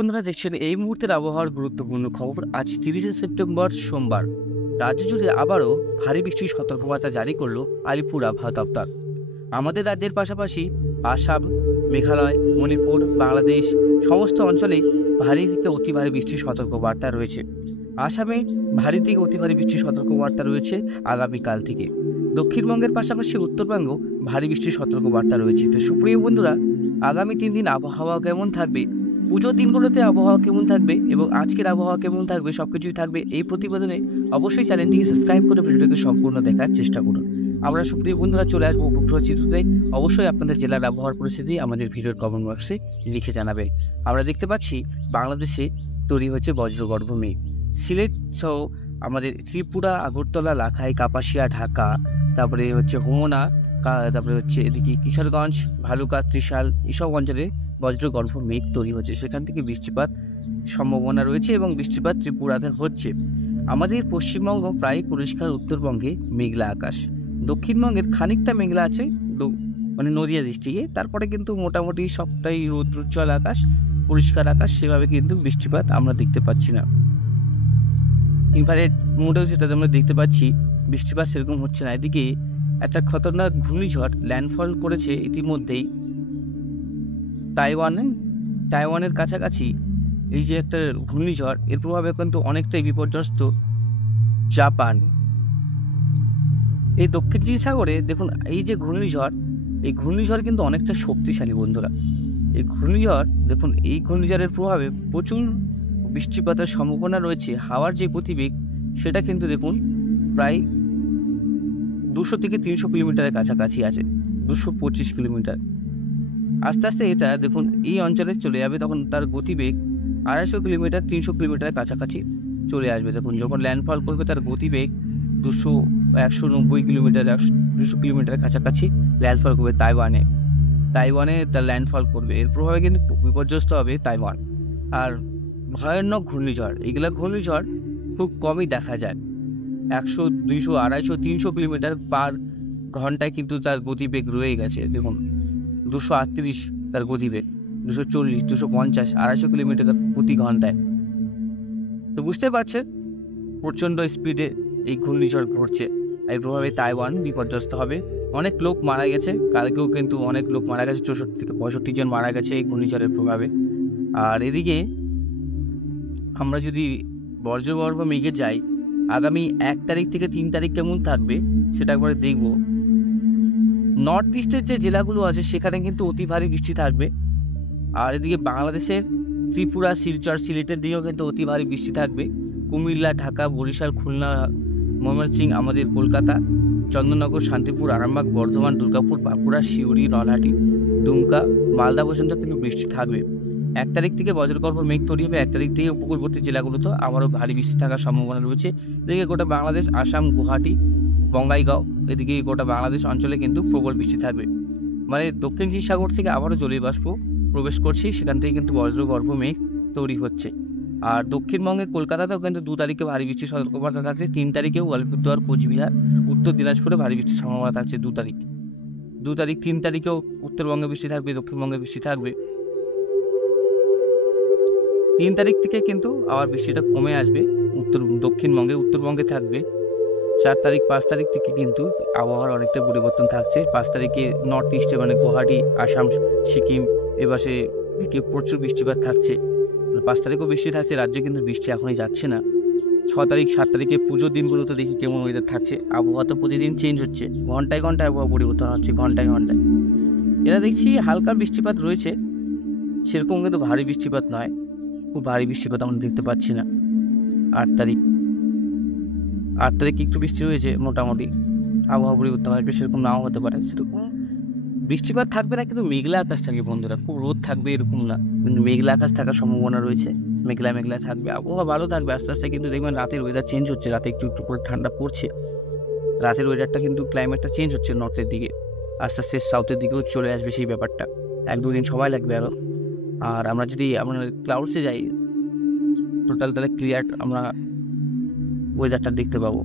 আপনারা দেখছেন এই মুহূর্তের আবহাওয়ার গুরুত্বপূর্ণ খবর। আজ 30শে সেপ্টেম্বর সোমবার। রাজ্য জুড়ে আবারও ভারী বৃষ্টির সতর্কবার্তা জারি করল আলিপুর আবহাওয়া দপ্তর। আমাদের রাজ্যের পাশাপাশি আসাম, মেঘালয়, মণিপুর, বাংলাদেশ সমস্ত অঞ্চলে ভারী থেকে অতি ভারী বৃষ্টির সতর্কবার্তা রয়েছে। আসামে ভারী থেকে অতি ভারী বৃষ্টির সতর্কবার্তা রয়েছে আগামীকাল থেকে। দক্ষিণবঙ্গের পাশাপাশি উত্তরবঙ্গেও ভারী বৃষ্টির সতর্কবার্তা রয়েছে। তো সুপ্রিয় বন্ধুরা, আগামী 3 দিন আবহাওয়া কেমন থাকবে, পুজোর দিনগুলোতে আবহাওয়া কেমন থাকবে এবং আজকের আবহাওয়া কেমন থাকবে, সবকিছুই থাকবে এই প্রতিবেদনে। অবশ্যই চ্যানেলটিকে সাবস্ক্রাইব করে ভিডিওটিকে সম্পূর্ণ দেখার চেষ্টা করুন। আমরা সুপ্রিয় বন্ধুরা চলে আসবো উপগ্রহ চিত্রতে। অবশ্যই আপনাদের জেলার আবহাওয়ার পরিস্থিতি আমাদের ভিডিওর কমেন্ট বক্সে লিখে জানাবেন। আমরা দেখতে পাচ্ছি বাংলাদেশে তৈরি হচ্ছে বজ্রগর্ভ মেঘ। সিলেট সহ আমাদের ত্রিপুরা, আগরতলা, লাখাই, কাপাসিয়া, ঢাকা, তারপরে হচ্ছে হোমনা, তারপরে হচ্ছে এদিকে কিশোরগঞ্জ, ভালুকা, ত্রিশাল, এইসব অঞ্চলে বজ্রগর্ভ মেঘ তৈরি হচ্ছে। সেখান থেকে বৃষ্টিপাত সম্ভাবনা রয়েছে এবং বৃষ্টিপাত ত্রিপুরাতে হচ্ছে। আমাদের পশ্চিমবঙ্গ প্রায় পরিষ্কার, উত্তরবঙ্গে মেঘলা আকাশ, দক্ষিণবঙ্গের খানিকটা মেঘলা আছে মানে নদিয়া ডিস্ট্রিক্টে। তারপরে কিন্তু মোটামুটি সবটাই রৌদ্রোজ্জ্বল আকাশ, পরিষ্কার আকাশ, সেভাবে কিন্তু বৃষ্টিপাত আমরা দেখতে পাচ্ছি না। ইনফ্রারেড মোডেও সেটা আমরা দেখতে পাচ্ছি, বৃষ্টিপাত সেরকম হচ্ছে না। এদিকে একটা খতরনাক ঘূর্ণিঝড় ল্যান্ডফল করেছে ইতিমধ্যেই তাইওয়ানের কাছাকাছি। এই যে একটা ঘূর্ণিঝড়, এর প্রভাবে কিন্তু অনেকটাই বিপর্যস্ত জাপান। এই দক্ষিণ চীন সাগরে দেখুন, এই যে ঘূর্ণিঝড়, এই ঘূর্ণিঝড় কিন্তু অনেকটা শক্তিশালী বন্ধুরা। এই ঘূর্ণিঝড় দেখুন, এই ঘূর্ণিঝড়ের প্রভাবে প্রচুর বৃষ্টিপাতের সম্ভাবনা রয়েছে। হাওয়ার যে গতিবেগ সেটা কিন্তু দেখুন প্রায় 200 থেকে 300 কিলোমিটারের কাছাকাছি আছে, 225 কিলোমিটার। আস্তে আস্তে এটা দেখুন এই অঞ্চলে চলে যাবে, তখন তার গতিবেগ 250 কিলোমিটার, 300 কিলোমিটারের কাছাকাছি চলে আসবে। দেখুন যখন ল্যান্ডফল করবে তার গতিবেগ 190 কিলোমিটার, 200 কিলোমিটারের কাছাকাছি ল্যান্ডফল করবে তাইওয়ানে তার ল্যান্ডফল করবে। এর প্রভাবে কিন্তু বিপর্যস্ত হবে তাইওয়ান। আর ভয়ানক ঘূর্ণিঝড়, এগুলা ঘূর্ণিঝড় খুব কমই দেখা যায়। 100, 200, 250, 300 কিলোমিটার পার ঘন্টায় কিন্তু তার গতিবেগ রয়ে গেছে। দেখুন 238 তার গতিবেগ, 240, 250, 250 কিলোমিটার প্রতি ঘন্টায়। তো বুঝতে পারছেন প্রচণ্ড স্পিডে এই ঘূর্ণিঝড় ঘুরছে। এর প্রভাবে তাইওয়ান বিপর্যস্ত হবে। অনেক লোক মারা গেছে, কালকেও কিন্তু অনেক লোক মারা গেছে, 64 থেকে 65 জন মারা গেছে এই ঘূর্ণিঝড়ের প্রভাবে। আর এদিকে আমরা যদি বজ্রগর্ভ মেঘে যাই, আগামী 1 তারিখ থেকে 3 তারিখ কেমন থাকবে সেটা একবারে দেখব। নর্থ ইস্টের যে জেলাগুলো আছে সেখানে কিন্তু অতি ভারী বৃষ্টি থাকবে। আর এদিকে বাংলাদেশের ত্রিপুরা, শিলচর, সিলেটের দিকেও কিন্তু অতি ভারী বৃষ্টি থাকবে। কুমিল্লা, ঢাকা, বরিশাল, খুলনা, ময়মনসিংহ, আমাদের কলকাতা, চন্দননগর, শান্তিপুর, আরামবাগ, বর্ধমান, দুর্গাপুর, বাঁকুড়া, সিউড়ি, নলহাটি, দুমকা, মালদা পর্যন্ত কিন্তু বৃষ্টি থাকবে। 1 তারিখ থেকে বজ্রগর্ভ মেঘ তৈরি হবে। 1 তারিখ থেকে উপকূলবর্তী জেলাগুলোতে আবারও ভারী বৃষ্টি থাকার সম্ভাবনা রয়েছে। এদিকে গোটা বাংলাদেশ, আসাম, গুয়াহাটি, বঙ্গাইগাঁও, এদিকে গোটা বাংলাদেশ অঞ্চলে কিন্তু প্রবল বৃষ্টি থাকবে। মানে দক্ষিণ চীন সাগর থেকে আবারও জলীয়বাষ্প প্রবেশ করছে, সেখান থেকে কিন্তু বজ্রগর্ভ মেঘ তৈরি হচ্ছে। আর দক্ষিণবঙ্গে কলকাতাতেও কিন্তু 2 তারিখে ভারী বৃষ্টির সতর্কবার্তা থাকছে। 3 তারিখেও আলিপুরদুয়ার, কোচবিহার, উত্তর দিনাজপুরে ভারী বৃষ্টির সম্ভাবনা থাকছে 2 তারিখ। 3 তারিখেও উত্তরবঙ্গে বৃষ্টি থাকবে, দক্ষিণবঙ্গে বৃষ্টি থাকবে। 3 তারিখ থেকে কিন্তু আবার বৃষ্টিটা কমে আসবে, উত্তরবঙ্গে থাকবে। 4 তারিখ, 5 তারিখ থেকে কিন্তু আবহাওয়ার অনেকটা পরিবর্তন থাকছে। 5 তারিখে নর্থ ইস্টে মানে গুয়াহাটি, আসাম, সিকিম এপাশে দিকে প্রচুর বৃষ্টিপাত থাকছে। 5 তারিখও বৃষ্টি থাকছে, রাজ্যে কিন্তু বৃষ্টি এখনই যাচ্ছে না। 6 তারিখ, 7 তারিখে পুজোর দিনগুলোতে দেখি কেমন ওয়েদার থাকছে। আবহাওয়া তো প্রতিদিন চেঞ্জ হচ্ছে, ঘন্টায় ঘন্টায় আবহাওয়া পরিবর্তন হচ্ছে, ঘন্টায় ঘন্টায়। এরা দেখছি হালকা বৃষ্টিপাত রয়েছে, সেরকম কিন্তু ভারী বৃষ্টিপাত নয়। খুব ভারী বৃষ্টিপাত আমরা দেখতে পাচ্ছি না। 8 তারিখ একটু বৃষ্টি রয়েছে, মোটামুটি আবহাওয়া পরিবর্তন আসবে, সেরকম নাও হতে পারে। সেরকম বৃষ্টিপাত থাকবে না, কিন্তু মেঘলা আকাশ থাকবে বন্ধুরা। খুব রোদ থাকবে এরকম না, কিন্তু মেঘলা আকাশ থাকার সম্ভাবনা রয়েছে। মেঘলা থাকবে, আবহাওয়া ভালো থাকবে। আস্তে আস্তে কিন্তু দেখবেন রাতের ওয়েদার চেঞ্জ হচ্ছে, রাতে একটু করে ঠান্ডা পড়ছে। রাতের ওয়েদারটা কিন্তু ক্লাইমেটটা চেঞ্জ হচ্ছে নর্থের দিকে, আস্তে আস্তে সাউথের দিকেও চলে আসবে সেই ব্যাপারটা। 1-2 দিন সময় লাগবে আরও। আর আমরা যদি ক্লাউডসে যাই, টোটাল তাহলে ক্লিয়ার আমরা ওয়েদারটা দেখতে পাবো।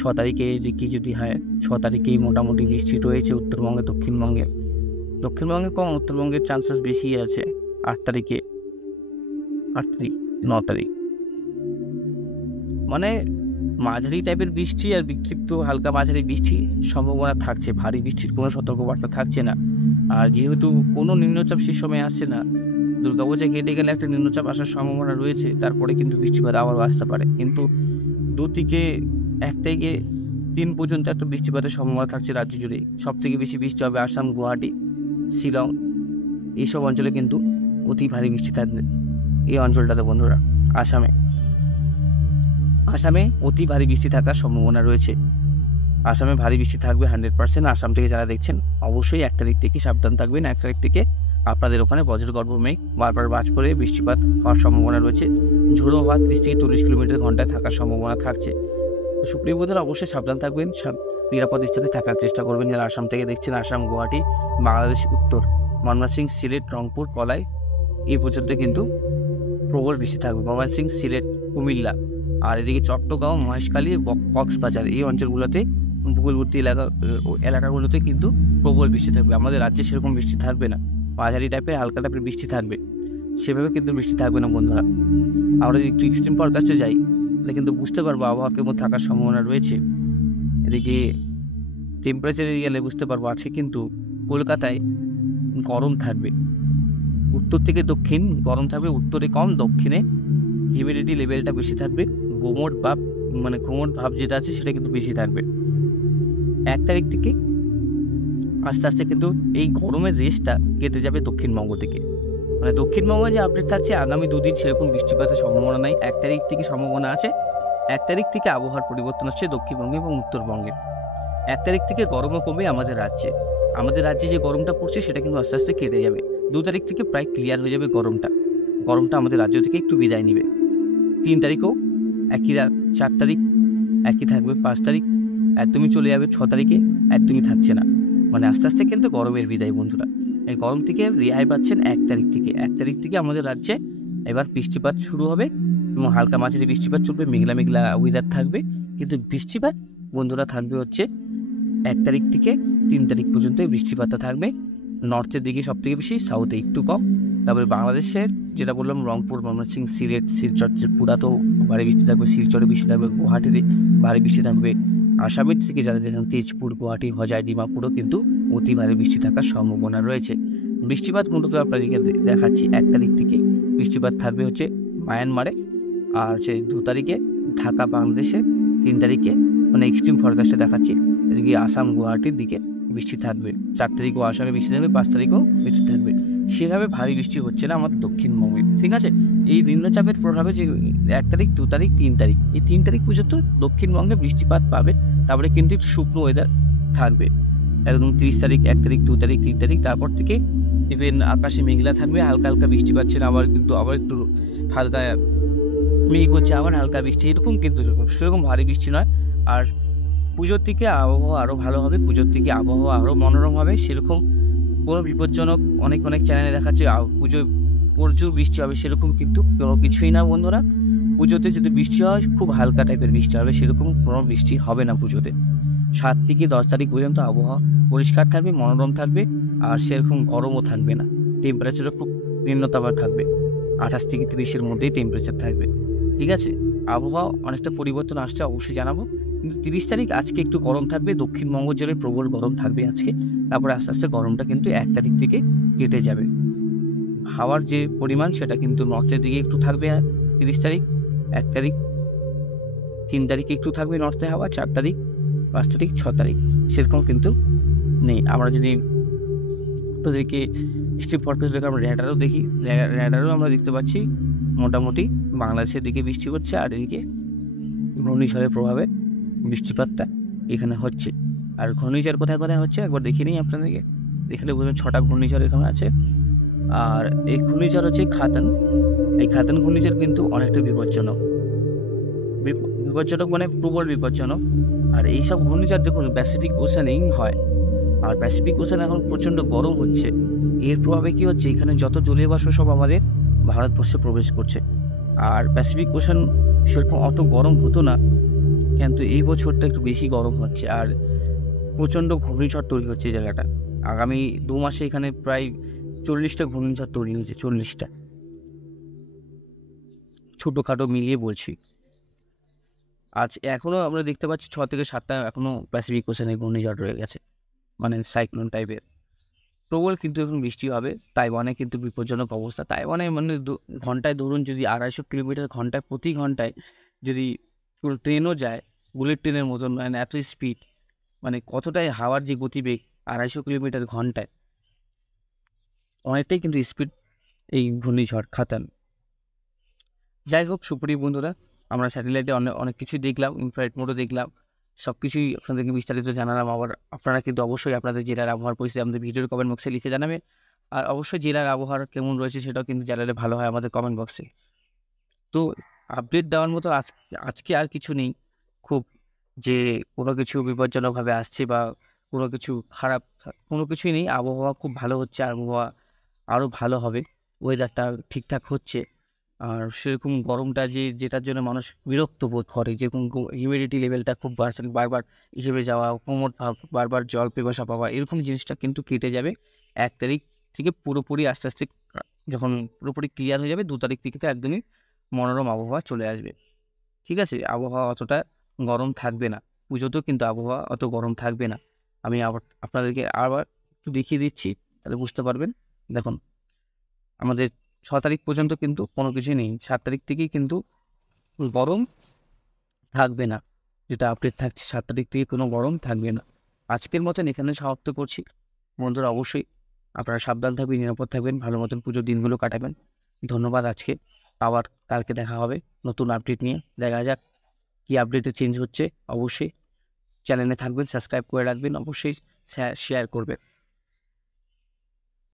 6 তারিখে দিকে যদি হয়, 6 তারিখেই মোটামুটি বৃষ্টি রয়েছে উত্তরবঙ্গে, দক্ষিণবঙ্গে কম, উত্তরবঙ্গের চান্সেস বেশি আছে। 8 তারিখে 8 তারিখ, 9 তারিখ। মানে মাঝারি টাইপের বৃষ্টি আর বিক্ষিপ্ত হালকা মাঝারি বৃষ্টির সম্ভাবনা থাকছে, ভারী বৃষ্টির কোনো সতর্কবার্তা থাকছে না। আর যেহেতু কোনো নিম্নচাপ সে সময় আসছে না, দুর্গাপূজা কেটে গেলে একটা নিম্নচাপ আসার সম্ভাবনা রয়েছে, তারপরে কিন্তু বৃষ্টিপাত আবারও আসতে পারে। কিন্তু 2 থেকে 1 থেকে 3 পর্যন্ত একটা বৃষ্টিপাতের সম্ভাবনা থাকছে রাজ্য জুড়ে। সবথেকে বেশি বৃষ্টি হবে আসাম, গুয়াহাটি, শিলং, এইসব অঞ্চলে কিন্তু অতি ভারী বৃষ্টি থাকবে। এই অঞ্চলটাতে বন্ধুরা, আসামে অতি ভারী বৃষ্টি থাকার সম্ভাবনা রয়েছে। আসামে ভারী বৃষ্টি থাকবে 100%। আসাম থেকে যারা দেখছেন অবশ্যই 1 তারিখ থেকে সাবধান থাকবেন। 1 তারিখ থেকে আপনাদের ওখানে বজ্রগর্ভ মেঘ, বারবার বাজ পড়ে বৃষ্টিপাত হওয়ার সম্ভাবনা রয়েছে। ঝোড়ো হাওয়া 30 থেকে 40 কিলোমিটার ঘন্টায় থাকার সম্ভাবনা থাকছে। তো সুপ্রিয় বন্ধুরা, অবশ্যই সাবধান থাকবেন, নিরাপদ স্থানে থাকার চেষ্টা করবেন। যারা আসাম থেকে দেখছেন, আসাম, গুয়াহাটি, বাংলাদেশ উত্তর, ময়মনসিংহ, সিলেট, রংপুর, কলাই এই পর্যন্ত কিন্তু প্রবল বৃষ্টি থাকবে। ময়মনসিংহ, সিলেট, কুমিল্লা, আর এদিকে চট্টগ্রাম, মহেশখালী, কক্সবাজার এই অঞ্চলগুলোতে, উপকূলবর্তী এলাকাগুলোতে কিন্তু প্রবল বৃষ্টি থাকবে। আমাদের রাজ্যে সেরকম বৃষ্টি থাকবে না, মাঝারি টাইপের হালকা টাইপের বৃষ্টি থাকবে, সেভাবে কিন্তু বৃষ্টি থাকবে না বন্ধুরা। আমরা যদি একটু এক্সট্রিম ফরকাস্টে যাই তাহলে কিন্তু বুঝতে পারবো আবহাওয়া কেমন থাকার সম্ভাবনা রয়েছে। এদিকে টেম্পারেচারে গেলে বুঝতে পারবো আজকে কিন্তু কলকাতায় গরম থাকবে, উত্তর থেকে দক্ষিণ গরম থাকবে, উত্তরে কম, দক্ষিণে হিউমিডিটি লেভেলটা বেশি থাকবে, ঘুমট ভাব যেটা আছে সেটা কিন্তু বেশি থাকবে। 1 তারিখ থেকে আস্তে আস্তে কিন্তু এই গরমের রেসটা কেটে যাবে দক্ষিণবঙ্গ থেকে। মানে দক্ষিণবঙ্গে যে আপডেট থাকছে আগামী 2 দিন সেরকম বৃষ্টিপাতের সম্ভাবনা নাই। 1 তারিখ থেকে সম্ভাবনা আছে। 1 তারিখ থেকে আবহাওয়ার পরিবর্তন আসছে দক্ষিণবঙ্গে এবং উত্তরবঙ্গে। 1 তারিখ থেকে গরমও কমবে আমাদের রাজ্যে যে গরমটা পড়ছে সেটা কিন্তু আস্তে আস্তে কেটে যাবে। 2 তারিখ থেকে প্রায় ক্লিয়ার হয়ে যাবে গরমটা আমাদের রাজ্য থেকে একটু বিদায় নেবে। 3 তারিখও একই, 4 তারিখ একই থাকবে, 5 তারিখ একদমই চলে যাবে, 6 তারিখে একদমই থাকছে না। মানে আস্তে আস্তে কিন্তু গরমের বিদায় বন্ধুরা। এই গরম থেকে রেহাই পাচ্ছেন 1 তারিখ থেকে। 1 তারিখ থেকে আমাদের রাজ্যে এবার বৃষ্টিপাত শুরু হবে এবং হালকা মাঝারি বৃষ্টিপাত চলবে, মেঘলা মেঘলা ওয়েদার থাকবে। কিন্তু বৃষ্টিপাত বন্ধুরা থাকবে হচ্ছে 1 তারিখ থেকে 3 তারিখ পর্যন্ত বৃষ্টিপাতটা থাকবে। নর্থের দিকে সব থেকে বেশি, সাউথে একটু কম। তারপরে বাংলাদেশের যেটা বললাম, রংপুর, ময়মনসিংহ, সিলেট, শিলচর, ত্রিপুরাতেও ভারী বৃষ্টি থাকবে, শিলচরে বৃষ্টি থাকবে, গুয়াহাটিতে ভারী বৃষ্টি থাকবে। আসামের থেকে যারা দেখেন তেজপুর, গুয়াহাটি, হজাই, ডিমাপুরও কিন্তু অতি ভারী বৃষ্টি থাকার সম্ভাবনা রয়েছে। বৃষ্টিপাত মূলত আপনাদেরকে দেখাচ্ছি 1 তারিখ থেকে বৃষ্টিপাত থাকবে হচ্ছে মায়ানমারে, আর হচ্ছে 2 তারিখে ঢাকা, বাংলাদেশে, 3 তারিখে মানে এক্সট্রিম ফরকাস্টে দেখাচ্ছি এদিকে আসাম, গুয়াহাটির দিকে বৃষ্টি থাকবে। 4 তারিখও আসামে বৃষ্টি থাকবে, 5 তারিখও বৃষ্টি থাকবে। সেভাবে ভারী বৃষ্টি হচ্ছে না আমাদের দক্ষিণবঙ্গে, ঠিক আছে। এই নিম্নচাপের প্রভাবে যে 1 তারিখ, 2 তারিখ, 3 তারিখ, এই 3 তারিখ পর্যন্ত দক্ষিণবঙ্গে বৃষ্টিপাত পাবে। তারপরে কিন্তু একটু শুকনো ওয়েদার থাকবে একদম 30 তারিখ, 1 তারিখ, 2 তারিখ, 3 তারিখ। তারপর থেকে ইভেন আকাশে মেঘলা থাকবে, হালকা হালকা বৃষ্টি পাচ্ছে না, আবার একটু হালকা মেঘ হচ্ছে, আবার হালকা বৃষ্টি, এরকম কিন্তু সেরকম ভারী বৃষ্টি নয়। আর পুজোর দিকে আবহাওয়া আরও ভালো হবে, পুজোর দিকে আবহাওয়া আরও মনোরম হবে। সেরকম কোনো বিপজ্জনক অনেক চ্যানেলে দেখাচ্ছে পুজোয় প্রচুর বৃষ্টি হবে, সেরকম কিন্তু কোনো কিছুই না বন্ধুরা। পুজোতে যদি বৃষ্টি হয় খুব হালকা টাইপের বৃষ্টি হবে, সেরকম কোনো বৃষ্টি হবে না পুজোতে। 7 থেকে 10 তারিখ পর্যন্ত আবহাওয়া পরিষ্কার থাকবে, মনোরম থাকবে, আর সেরকম গরমও থাকবে না। টেম্পারেচারও খুব নিম্নতাপমাত্রা থাকবে, 28 থেকে 30-এর মধ্যেই টেম্পারেচার থাকবে, ঠিক আছে। আবহাওয়া অনেকটা পরিবর্তন আসছে, অবশ্যই জানাবো। কিন্তু 30 তারিখ আজকে একটু গরম থাকবে, দক্ষিণবঙ্গ জুড়ে প্রবল গরম থাকবে আজকে। তারপরে আস্তে আস্তে গরমটা কিন্তু 1 তারিখ থেকে কেটে যাবে। হাওয়ার যে পরিমাণ সেটা কিন্তু নর্থের দিকে একটু থাকবে 30 তারিখ, 1 তারিখ, 3 তারিখে একটু থাকবে নর্থে হাওয়া, 4 তারিখ, 5 তারিখ, 6 তারিখ সেরকম কিন্তু নেই। আমরা যদি আপনাদেরকে স্ট্রিপ ফরকাস্ট দেখে আমরা রেডারও দেখি, রেডারও আমরা দেখতে পাচ্ছি মোটামুটি বাংলাদেশের দিকে বৃষ্টি হচ্ছে, আর এদিকে ঘূর্ণিঝড়ের প্রভাবে বৃষ্টিপাতটা এখানে হচ্ছে। আর ঘূর্ণিঝড় কোথায় কোথায় হচ্ছে একবার দেখে নিই আপনাদেরকে, দেখলে বুঝবেন 6টা ঘূর্ণিঝড় এখানে আছে। আর এই ঘূর্ণিঝড় হচ্ছে খাতান। এই খাতান ঘূর্ণিঝড় কিন্তু অনেকটা বিপজ্জনক মানে প্রবল বিপজ্জনক। আর এইসব ঘূর্ণিঝড় দেখুন প্যাসিফিক ওশানেই হয়, আর প্যাসিফিক ওশান এখন প্রচণ্ড গরম হচ্ছে। এর প্রভাবে কি হচ্ছে, এখানে যত জলীয় বাষ্প সব আমাদের ভারতবর্ষে প্রবেশ করছে। আর প্যাসিফিক ওশান সেরকম অত গরম হতো না, কিন্তু এই বছরটা একটু বেশি গরম হচ্ছে, আর প্রচণ্ড ঘূর্ণিঝড় তৈরি হচ্ছে এই জায়গাটা। আগামী 2 মাসে এখানে প্রায় 40টা ঘূর্ণিঝড় তৈরি হয়েছে, 40টা। ছোটোখাটো মিলিয়ে বলছি। আজ এখনও আমরা দেখতে পাচ্ছি 6 থেকে 7টা এখনও প্যাসিফিক ওশেনে ঘূর্ণিঝড় রয়ে গেছে, মানে সাইক্লোন টাইপের। প্রবল কিন্তু এখন বৃষ্টি হবে। তাইওয়ানে কিন্তু বিপজ্জনক অবস্থা। তাইওয়ানে মানে ঘন্টায় ধরুন যদি 250 কিলোমিটার ঘন্টায়, প্রতি ঘন্টায় যদি কোনো ট্রেনও যায়, বুলেট ট্রেনের মতন, মানে এত স্পিড, মানে কতটাই হাওয়ার যে গতিবেগ 250 কিলোমিটার ঘন্টায়, অনেকটাই কিন্তু স্পিড এই ঘূর্ণিঝড় খাতান। যাই হোক সুপ্রিয় বন্ধুরা, আমরা স্যাটেলাইটে অনেক কিছুই দেখলাম, ইনফ্রারেড মোডও দেখলাম, সব কিছুই আপনাদেরকে বিস্তারিত জানালাম। আবার আপনারা কিন্তু অবশ্যই আপনাদের জেলার আবহাওয়ার পরিস্থিতি আমাদের ভিডিওর কমেন্ট বক্সে লিখে জানাবেন। আর অবশ্যই জেলার আবহাওয়া কেমন রয়েছে সেটাও কিন্তু জানালে ভালো হয় আমাদের কমেন্ট বক্সে। তো আপডেট দেওয়ার মতো আজকে আর কিছু নেই খুব, যে কোনো কিছু বিপজ্জনকভাবে আসছে বা কোনো কিছু খারাপ, কোনো কিছুই নেই। আবহাওয়া খুব ভালো হচ্ছে, আবহাওয়া আরও ভালো হবে, ওয়েদারটা ঠিকঠাক হচ্ছে। আর সেরকম গরমটা যেটার জন্য মানুষ বিরক্ত বোধ করে, যেরকম হিউমিডিটি লেভেলটা খুব বাড়ছে, বারবার ঘেমে যাওয়া, কোমর ভাব, বারবার জল পিপাসা পাওয়া, এরকম জিনিসটা কিন্তু কেটে যাবে 1 তারিখ থেকে। পুরোপুরি আস্তে আস্তে যখন পুরোপুরি ক্লিয়ার হয়ে যাবে, 2 তারিখ থেকে তো একদমই মনোরম আবহাওয়া চলে আসবে। ঠিক আছে, আবহাওয়া অতটা গরম থাকবে না, পুজোতেও কিন্তু আবহাওয়া অত গরম থাকবে না। আমি আবার আপনাদেরকে আবার একটু দেখিয়ে দিচ্ছি, তাহলে বুঝতে পারবেন। দেখুন, আমাদের 6 তারিখ পর্যন্ত কিন্তু কোনো কিছুই নেই, 7 তারিখ থেকেই কিন্তু গরম থাকবে না, যেটা আপডেট থাকছে 7 তারিখ থেকে কোনো গরম থাকবে না। আজকের মতন এখানে সমাপ্ত করছি বন্ধুরা। অবশ্যই আপনারা সাবধান থাকবেন, নিরাপদ থাকবেন, ভালো মতন পুজোর দিনগুলো কাটাবেন। ধন্যবাদ আজকে। আবার কালকে দেখা হবে নতুন আপডেট নিয়ে। দেখা যাক কী আপডেটে চেঞ্জ হচ্ছে। অবশ্যই চ্যানেলে থাকবেন, সাবস্ক্রাইব করে রাখবেন, অবশ্যই শেয়ার করবেন।